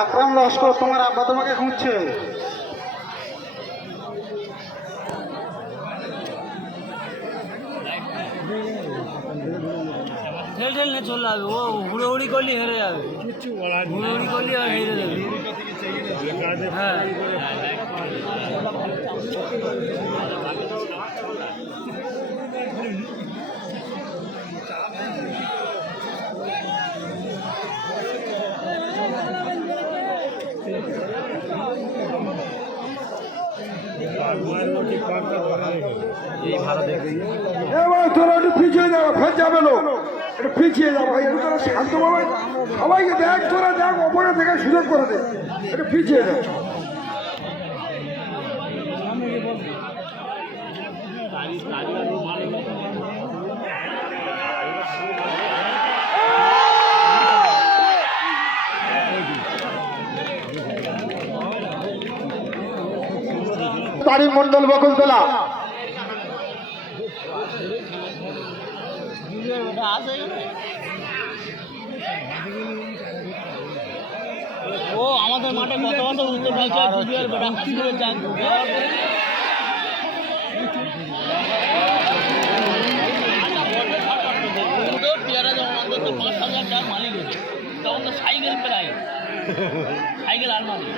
আকরাম লস্কর, তোমার আব্বা তোমাকে খুঁজছে। ঠেলে চলে যাবে, ও হুড়োহুড়ি করলে হেরে যাবে, হুড়োহুড়ি করলে আর হেরে যাবে। হ্যাঁ তোরা একটু পিছিয়ে যাও, ফের যাবে লোক, একটু পিছিয়ে যাও ভাই, তোরা শান্তভাবে সবাইকে দেখ, তোরা দেখ, ওপরে থেকে সুযোগ করে দে, একটু পিছিয়ে যাও। তারিম মন্ডল বকুলতলা ও আমাদের মাঠে কত কত উত্তর ঢালছে, জুবিয়ার বেটা হাসি করে যান। পেয়ারা যখন অন্তত 5,000 টাকা মালিক হচ্ছে, তখন তো সাইকেল প্রায় সাইকেল আর মালিক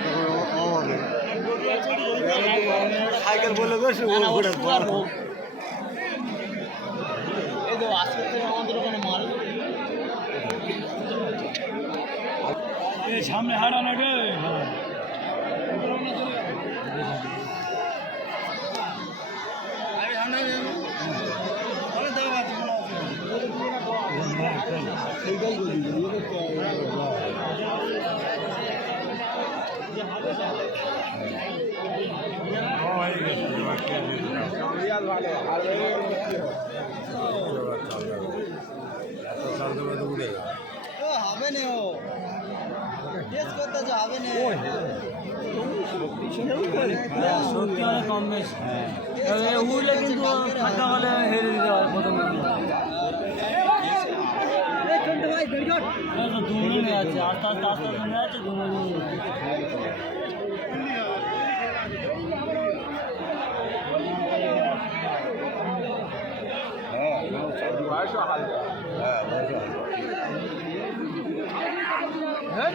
সাইকেল বলে এই তো আজকের থেকে আমাদের ওখানে মাল সামনে হারানো রে। হবে না, করতে হবে না, সত্যি অনেক কম বেশি উঠলে কিন্তু ফাঁকা হলে হেরে দিতে হয় প্রথম। দু মিনিট আছে, আস্তে আস্তে আস্তে আস্তে আছে, 2 মিনিট। হ্যাঁ